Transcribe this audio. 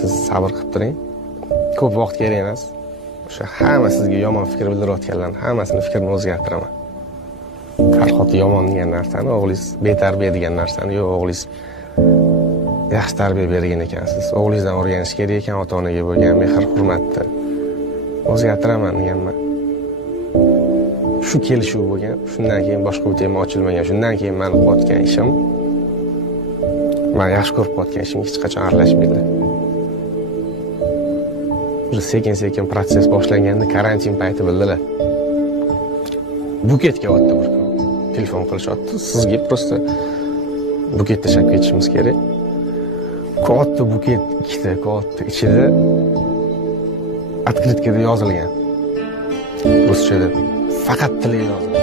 siz sabr qilib turing. Ko'p vaqt kerak emas. O'sha hamma sizga yomon fikr bildirayotganlarning hammasini fikrini o'zgartiraman. Farhod yomon degan narsani, o'g'lingiz betarbiya degan narsani, yo'q o'g'lingiz yaxshi tarbiya bergan ekansiz. O'g'lingizdan o'rganish kerak ekan ota-onaga bo'lgan mehr-hurmatni. O'zgartiraman deganman. Shu kelishuv bo'lgan. Shundan keyin boshqa tema ochilmagan. Shundan keyin meni qilayotgan ishim, men yaxshi ko'rib qilayotgan ishimga hech qachon aralashmaydi. Sekin-sekin proses boshlanganda karantin payti bildilar. Buketga o'tdi bir kun. Telefon qilishyapti. Sizga prosta buket tashlab ketishimiz kerak. Katta buket, ikkita katta ichida открыткада yozilgan. Ruschada faqat tili yozilgan.